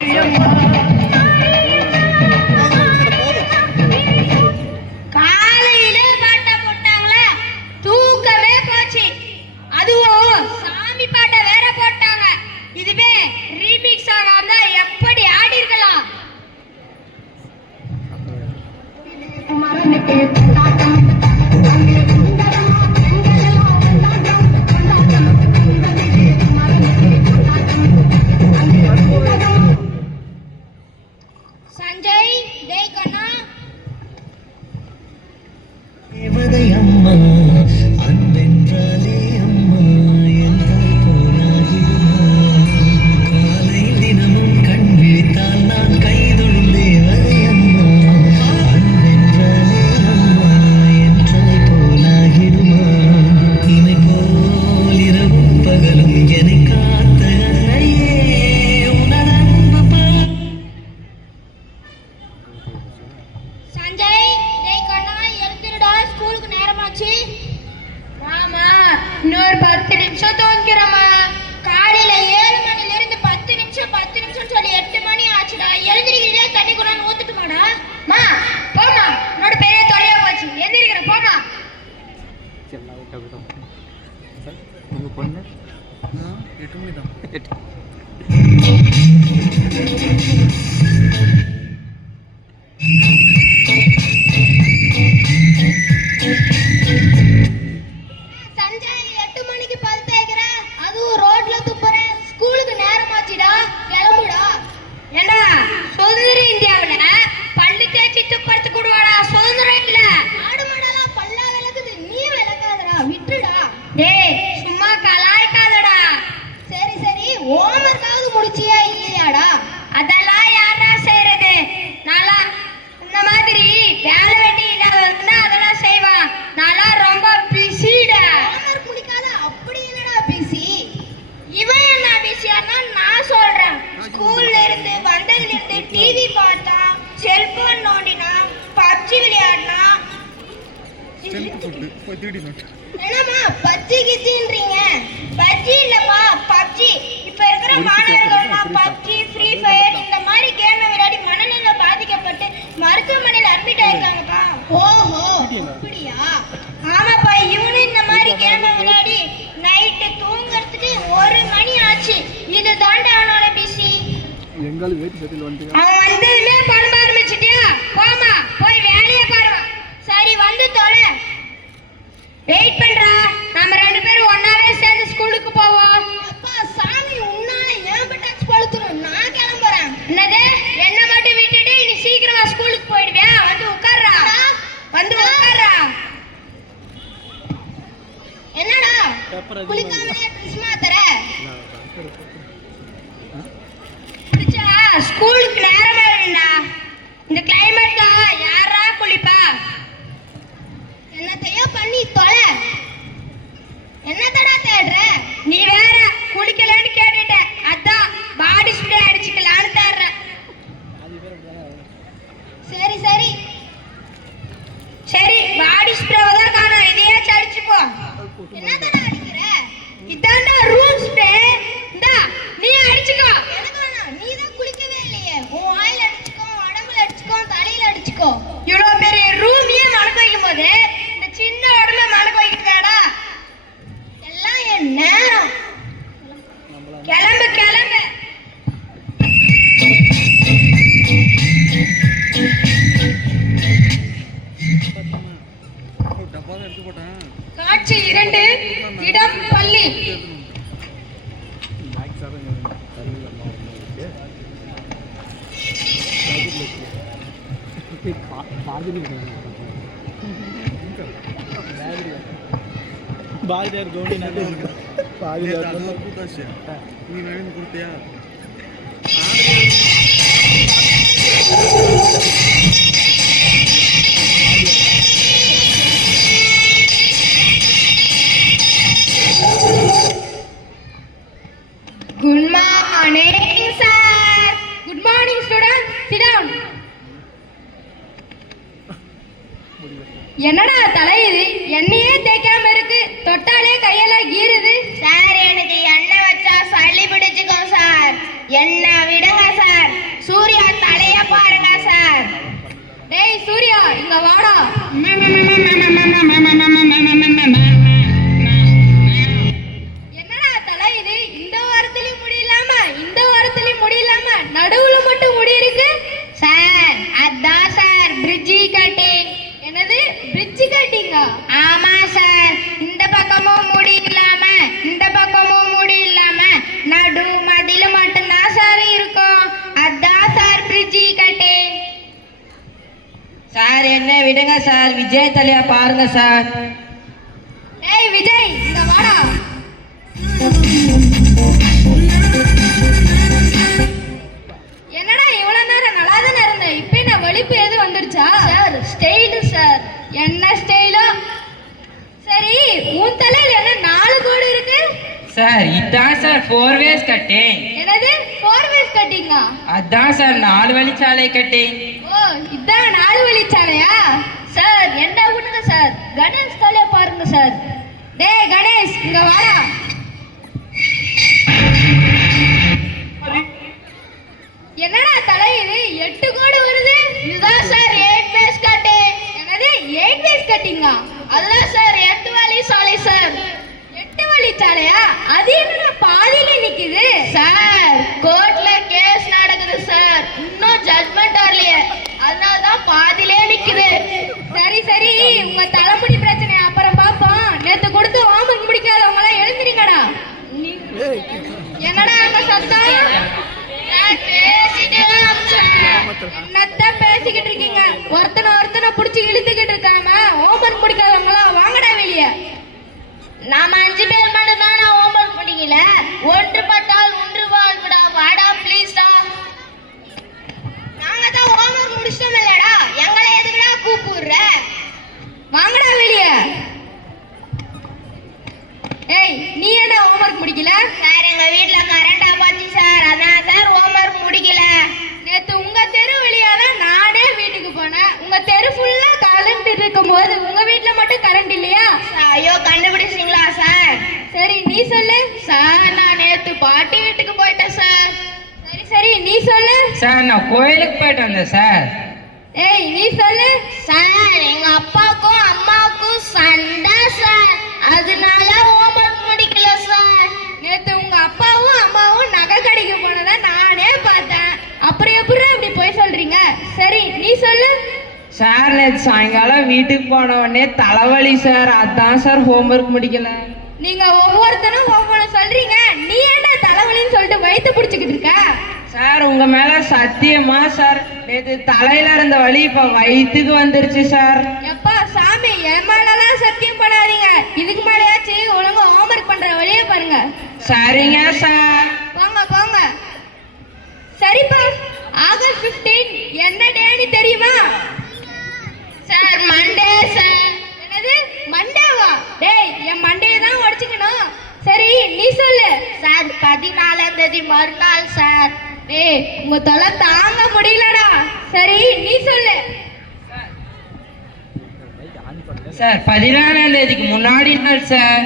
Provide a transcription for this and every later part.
You. எங்காலும் வேட்டி subtle வந்துட்டு அவன் வந்ததுமே பணம் ஆரம்பிச்சிட்டியா போமா போய் வேலையை பாருவா சரி வந்து தொலை வெயிட் பண்றா. நம்ம ரெண்டு பேரும் ஒன்னாவே சேர்ந்து ஸ்கூலுக்கு போவோம். அப்பா சாமி உன்னால ஏன் பட்டாச்சு பழுத்துரும்? நான் கிளம்புறேன். என்னது? என்ன மட்டும் விட்டுட்டு நீ சீக்கிரமா ஸ்கூலுக்கு போயிடுவியா? வந்து உட்கார்றா. வந்து உட்கார்றா. என்னடா? குளிக்காமலே ட்ரெஸ் மாத்துற ஸ்கூலுக்கு நேரமாயிருண்ணா இந்த கிளைமேட்ல யாரா குளிப்பா? என்னத்தையோ பண்ணி தொலை. என்னத்தடா தேடுற? நீ வேற குளிக்கலன்னு கேட்டுட்ட. அதான் பாடி ஸ்ப்ரே அடிச்சுக்கலான்னு தேடுற. சரி சரி. சரி பாடி ஸ்ப்ரே தான் காணும். இதையே அடிச்சுப்போ என்னத்தடா அடிக்கிற? இதாண்டா நூற்றி இரண்டு இடம் பள்ளி. பாதிரியார் கவுண்டி நல்லா இருக்கு பாதிரியார் நீ வேணும் கொடுத்தியா? தொட்டாலே கையெல்லாம் கீறுது. சார் எனக்கு எண்ணெய் வச்சா சளி பிடிச்சுக்கும் சார். என்ன விடுங்க சார். சூர்யா தலைய பாருங்க சார். டேய் சூர்யா இங்க வாடா. என்னடா தலை இது? இந்த வாரத்திலயும் முடியலாம இந்த வாரத்திலயும் முடியலாம நடுவுல மட்டும் முடி சார் அதான் சார் பிரிட்ஜி கட்டிங் என்னது? பிரிட்ஜி கட்டிங்கா? விடுங்க சார். விஜய் தலையா பாருங்க சார். ஏய் விஜய் இங்க வாடா. என்னடா இவ்வளவு நேரம் நல்லா தானே இருந்த? இப்போ என்ன வலிப்பு எது வந்துடுச்சா சார் ஸ்டைலு சார். என்ன ஸ்டைலோ சரி உன் தலையில என்ன நாலு கோடு இருக்கு? சார் இதான் சார் ஃபோர் வேஸ் கட்டிங் என்னது? ஃபோர் வேஸ் கட்டிங்கா அதான் சார் நாலு வழிச்சாலை கட்டிங் ஓ இதான் நாலு வழிச்சாலையா? சார் என்ன விடுங்க சார்? கணேஷ் தலைய பாருங்க சார். டேய் கணேஷ் இங்க வாடா. என்னடா தலை இது? எட்டு கோடு வருது. இதுதான் சார் எயிட் பேஸ் கட்டு என்னது? எயிட் பேஸ் கட்டிங்கா அதுதான் சார் எட்டு வழி சாலை சார். எட்டு வழி சாலையா? அது என்னடா பாதியில நிக்குது? சார் கோர்ட்ல கேஸ் நடக்குது சார் இன்னும் ஜட்மெண்ட் வரலையே அதனால தான் பாதியிலே நிக்குது சரி சரி உங்க தலைமுடி பிரச்சனை அப்புறம் பாப்போம் நேத்து கொடுத்து ஹோம்ஒர்க் முடிக்காதவங்க எல்லாம் எழுந்துறீங்கடா என்னடா அங்க சத்தம் என்னத்த பேசிக்கிட்டு இருக்கீங்க ஒருத்தனை ஒருத்தனை புடிச்சு இழுத்துக்கிட்டு இருக்காம ஹோம்ஒர்க் முடிக்காதவங்களாம் வாங்கடா வெளியே நாம அஞ்சு பேர் மட்டும் தான் நான் ஹோம்ஒர்க் முடிக்கல ஒன்று பட்டால் ஒன்று வாழ்வுடா வாடா ப்ளீஸ்டா நாங்க தான் ஹோம்ஒர்க் முடிச்சிட்டோம் இல்லடா எங்களை கூப்பிடுற வாங்கடா வெளியே. ஏய் நீ என்ன ஹோம்ஒர்க் முடிக்கல? சார் எங்க வீட்ல கரண்ட் ஆபாச்சு சார். அதான் சார் ஹோம்ஒர்க் முடிக்கல. நேத்து உங்க தெரு வழியா தான் நானே வீட்டுக்கு போனேன். உங்க தெரு ஃபுல்லா கரண்ட் இருக்கும்போது உங்க வீட்ல மட்டும் கரண்ட் இல்லையா? ஐயோ கண்டுபிடிச்சிங்களா சார்? சரி நீ சொல்லு. சார் நான் நேத்து பாட்டி வீட்டுக்கு போயிட்டேன் சார். சரி சரி நீ சொல்லு. சார் நான் கோயிலுக்கு போயிட்டு வந்தேன் சார். ஏய் நீ சொல்லு. சார் எங்க அப்பாவுக்கும் அம்மாவுக்கும் சண்டை சார். அதனால ஹோம்ஒர்க் முடிக்கல சார். நேத்து உங்க அப்பாவும் அம்மாவும் நகை கடைக்கு போனதை நானே பார்த்தேன். அப்புறம் எப்படி இப்படி போய் சொல்றீங்க? சரி நீ சொல்லு. சார் நேற்று சாயங்காலம் வீட்டுக்கு போன உடனே தலைவலி சார். அதான் சார் ஹோம்ஒர்க் முடிக்கல. நீங்க ஒவ்வொருத்தரும் ஒவ்வொன்று சொல்றீங்க. நீ என்ன தலைவலின்னு சொல்லிட்டு வயித்து பிடிச்சிக்கிட்டு இருக்க? சார் உங்க மேல சத்தியமா சார்? நேற்று தலையில இருந்த வலி இப்ப வயிற்றுக்கு வந்துருச்சு சார். எப்பா சாமி என் மேலலாம் சத்தியம் பண்ணாதீங்க. இதுக்கு மேலேயாச்சும் ஒழுங்கா ஹோம்ஒர்க் பண்ற வழியே பாருங்க. சரிங்க சார். போங்க போங்க. சரிப்பா. ஆகஸ்ட் 15 என்ன டேன்னு தெரியுமா? Sir Monday sir. என்னது? மண்டேவா டேய் என் மண்டேயை தான் உடைச்சுக்கணும் சரி நீ சொல்லு. சார் பதினாலாம் தேதி மறுநாள் சார். டேய் உங்க தொலை தாங்க முடியலடா. சரி நீ சொல்லு. சார் பதினாறாம் தேதிக்கு முன்னாடி நாள் சார்.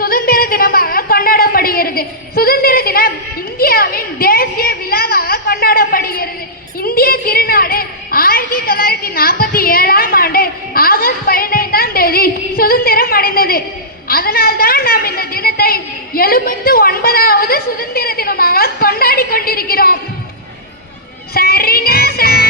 சுதந்திர தினமாக கொண்டாடப்படுகிறது. சுதந்திர தினம் இந்தியாவின் தேசிய விழாவாக கொண்டாடப்படுகிறது. இந்திய திருநாடு ஆயிரத்தி தொள்ளாயிரத்தி நாற்பத்தி ஏழாம் ஆண்டு ஆகஸ்ட் பதினைந்தாம் தேதி சுதந்திரம் அடைந்தது. அதனால் தான் நாம் இந்த தினத்தை எழுபத்து ஒன்பதாவது சுதந்திர தினமாக கொண்டாடி கொண்டிருக்கிறோம். சரிங்க சார்.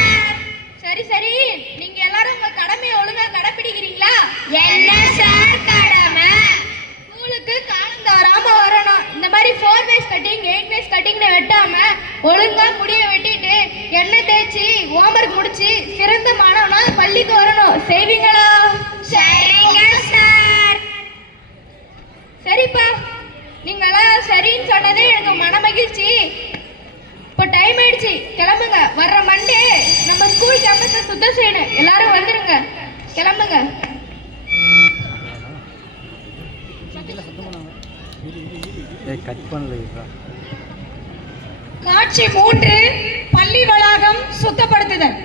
சிறந்த மாணவனா பள்ளிக்கு வரணும். செய்வீங்களா? சரிப்பா. நீங்களாம் சரின்னு சொன்னதே எனக்கு மன மகிழ்ச்சி இப்போ டைம் ஆயிடுச்சு. கிளம்புங்க. வர்ற மண்டே நம்ம ஸ்கூல் கேம்பஸை சுத்தம் செய்யணும். எல்லாரும் வந்துருங்க. கிளம்புங்க. காட்சி மூன்று பள்ளி வளாகம் சுத்தப்படுத்துதல்.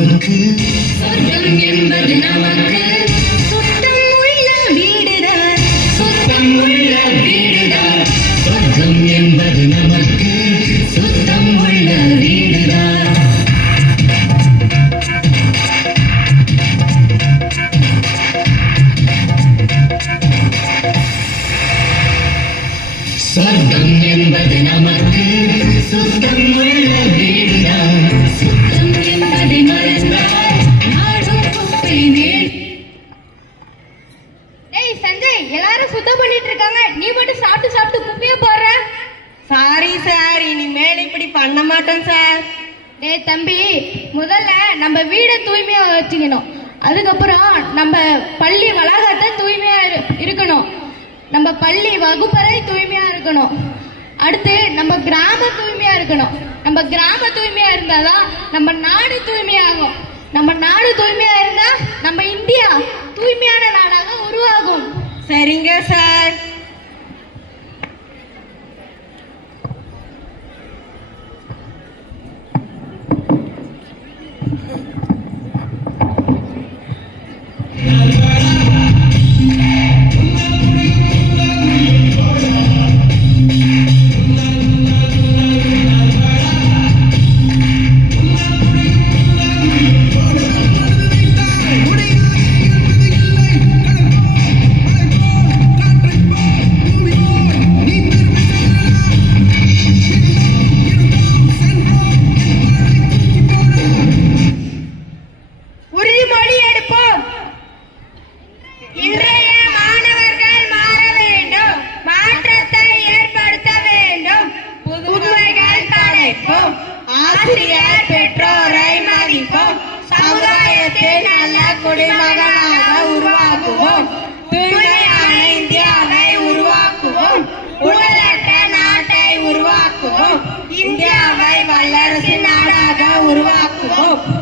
நமக்கு. சொர்க்கம் என்பது நமக்கு. சுத்தம் உள்ள வீடுதான். சுத்தம் உள்ள வீடுதான். சொர்க்கம் என்பது நமக்கு. சுத்தம் உள்ள வீடுதான். சொர்க்கம் என்பது நமக்கு. சுத்தம் ஏ தம்பி முதல்ல நம்ம வீடை தூய்மையாக வச்சுக்கணும். அதுக்கப்புறம் நம்ம பள்ளி வளாகத்தை தூய்மையாக இரு- இருக்கணும். நம்ம பள்ளி வகுப்பறை தூய்மையாக இருக்கணும். அடுத்து நம்ம கிராம தூய்மையாக இருக்கணும். நம்ம கிராம தூய்மையாக இருந்தால் தான் நம்ம நாடு தூய்மையாகும். நம்ம நாடு தூய்மையாக இருந்தால் நம்ம இந்தியா தூய்மையான நாடாக உருவாகும். சரிங்க சார். மதிப்போம். ஆசிரியர் பெற்றோரை மதிப்போம். சமுதாயத்தை நல்ல குடிமகனாக உருவாக்குவோம். தூய்மையான இந்தியாவை உருவாக்குவோம். உடலற்ற நாட்டை உருவாக்குவோம். இந்தியாவை வல்லரசு நாடாக உருவாக்குவோம்.